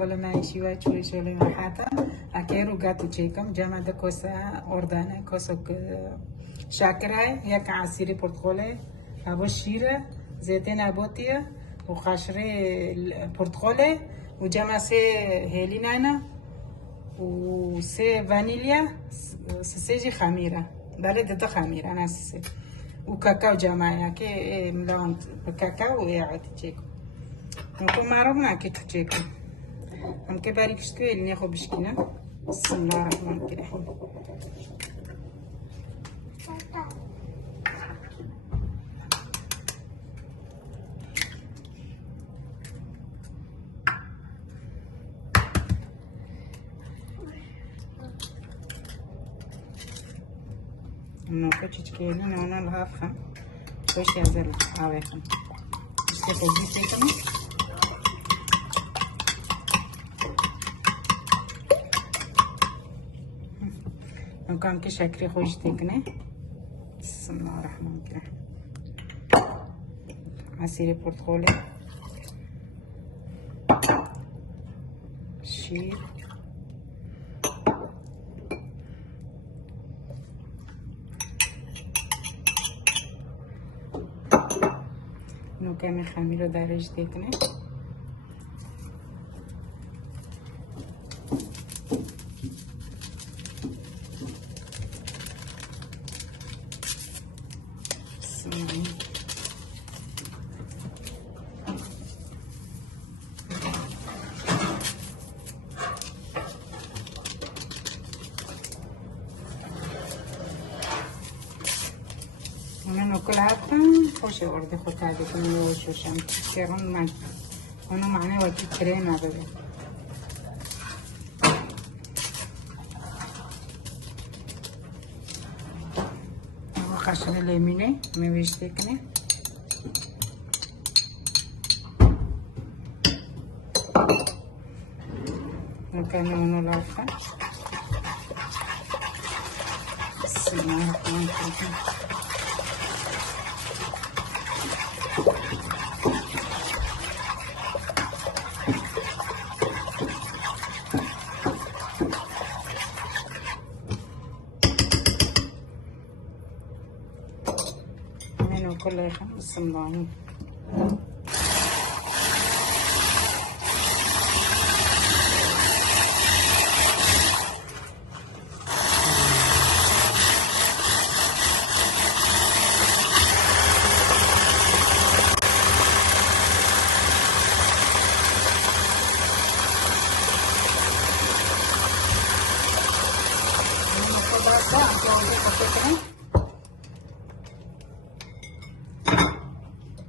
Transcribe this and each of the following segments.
ولا معيشي واتشوي شولي محاتا أكيرو قاتو تشيكم جامع دا كوسا أوردانا كوسوك شاكراي يك عصيري برتقالي أبو الشيرة زيتين أبوتيا وقشري البرتقالي وجامع سي هيلينانا وسي فانيليا سيجي خميرة بلد ده خميرة أنا سي وكاكاو جامعة كي ملون بكاكاو ويعد تشيكو نكون معروفنا كي تشيكو هم كي باريك شتوي اللي ناخو بشكينا بسم الله الرحمن الرحيم نوكو تشكيلي نونا الهافخم خوش يزر عاويخم اشتي خوزي سيكم نوكام كي شاكري خوش تيكني بسم الله الرحمن الرحيم عصير برتقالي شير نوكامي خميرو درج تيكني أنا ناكل عارفة خوش وردي خوك هذي كله وشوشة متكرون مع هنا معنا وكي كريمة بقى وقشر الليمونة ما بيشتكني وكمان العفة بسم الله الرحمن الرحيم كلها خمس صنبانين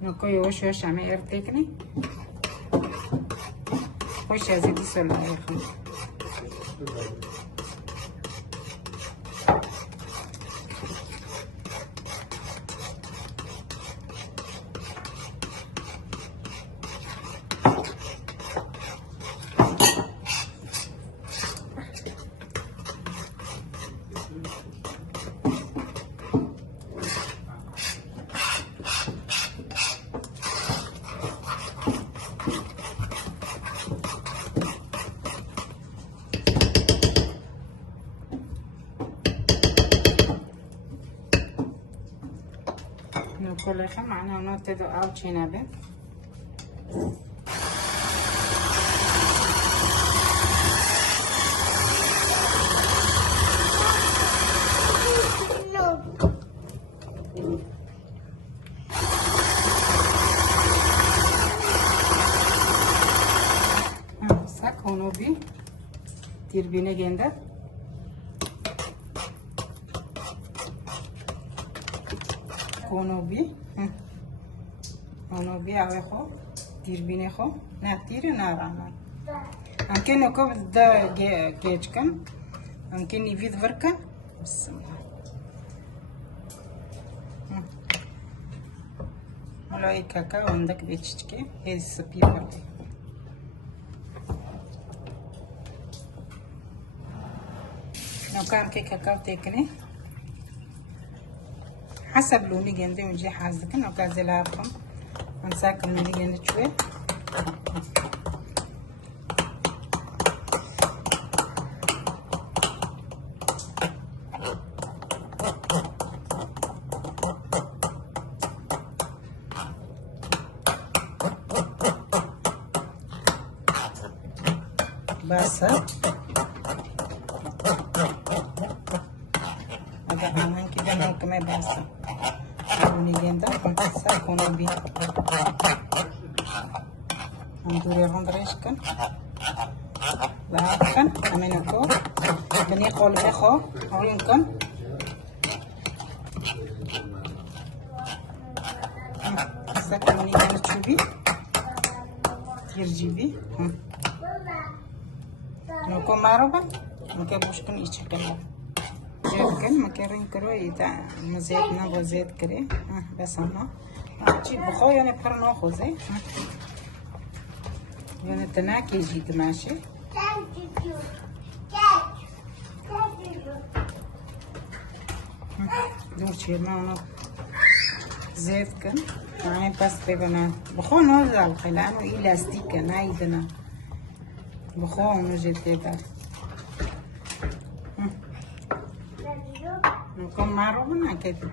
نكو يوش يوش عمي ارتكني خوش ازيدي سولا يخي نقول لكم معنا نوتة أو تشينابه ساك هونو بي تيربينه جنده هونو بي اوه خو تیر بینه خو نه تیر نه رانان ممکن نکو دا گیج کم ممکن نیوید ورکا بسم الله ملای کاکا وندک بیچچکه هیز سپی برده نوكام كي كاكاو تيكني حسب لوني جندي ونجي حازكن او كازي لابكم انساكم لوني جندي شوي باسة. هذا عمان كده نو كمان باسة وني جندا كنت ساكونو بي ندوري روندريش كن لكن أمينكو بني قول إخو هولنكن ساكوني أنا تشوفي ترجيبي نوكو معروفة ممكن بوشكن يشكلها جاكن مكرين كرو يتا مزيتنا وزيت كري بس أنا أجي بخو يعني بخرنا خوزي يعني تناكي جيت ماشي دور شير معنا زيت كن معي بس بيبنا بخو نوزع الخلانو إلاستيكا نايدنا بخو نوجد كده نكون معروفنا كده.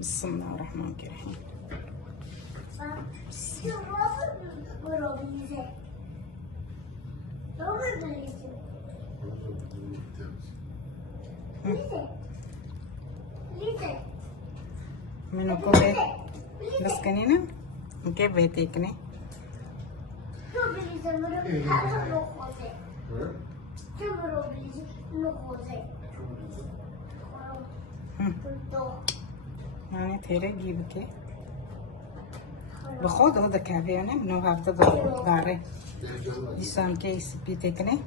بسم الله الرحمن الرحيم. منو كوبيت بس كنينا كيف بيتكني يعني تيري جيبكي بخود هذا كافيانه منو هذا داري لسان كيس بيتكني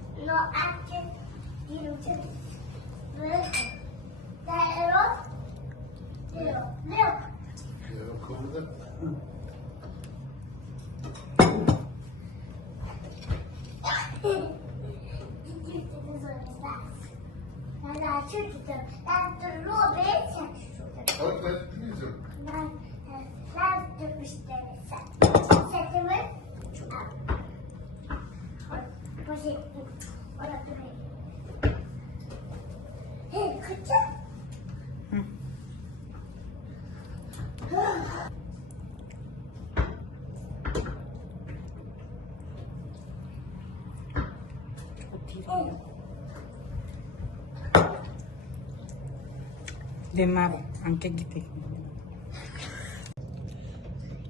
Demaro anche gite.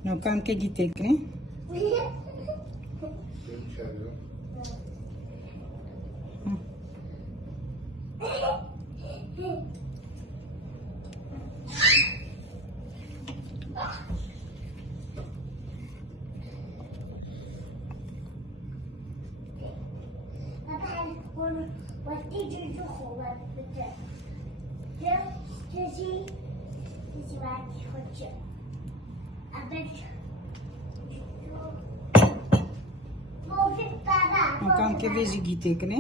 No anche gite kne. Makan ke veji gite kne.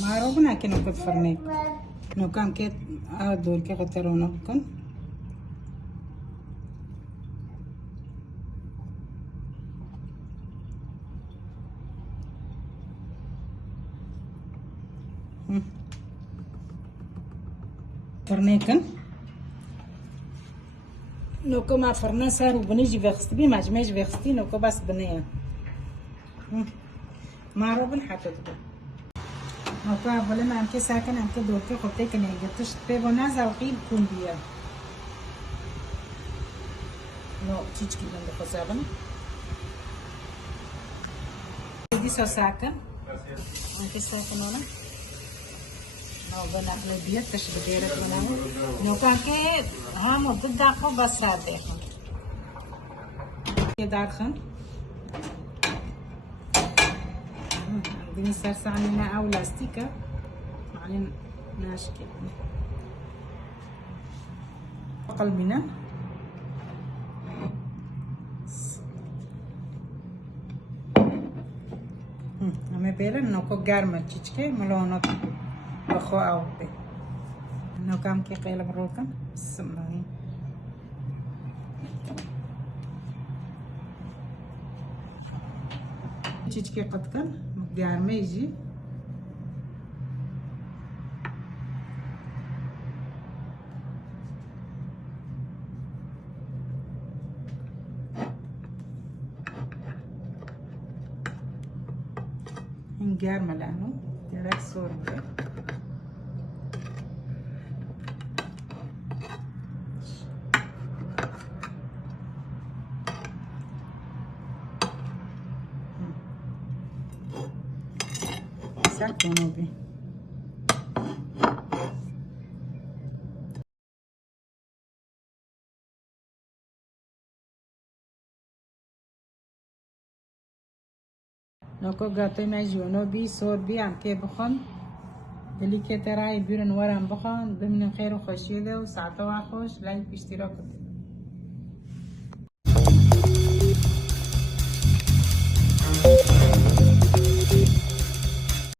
मारो बना के नौकत फरने नौकाम के दूर के कतरों नौकन फरने कन नौको ما فرنا صار وبنيجي بيخست بي ما جميج بيخستي نوكو بس بنيه मारो बन हाथों तो नौका बोले मैं हमके साकन हमके दूर के खोते के नहीं गए तो पे बना जाऊँगी कौन दिया नो चीज़ की बंद फंसा बना ये सो साकन हमके साकन होना नो बना ले दिया तशबीर बनाओ नौका के हम उधर दाखो बस आते हैं ये दाखन دني صار عندنا أو لاستيكة معلن ناشكي أقل منها همه بیرن نوکو گرمه چیچکه ملونات بخو او بی نوکم که قیل بروکن بسم الله چیچکه قد کن گرمه ایجی این گرمه لانو درک سور بده ساکنو بی نوکو گاته مجونو بی سور بی هم که بخون دلی که ترای بیرون ورم بخون بمنم خیر و خوشی ده و ساعت و خوش لایک اشتراک ده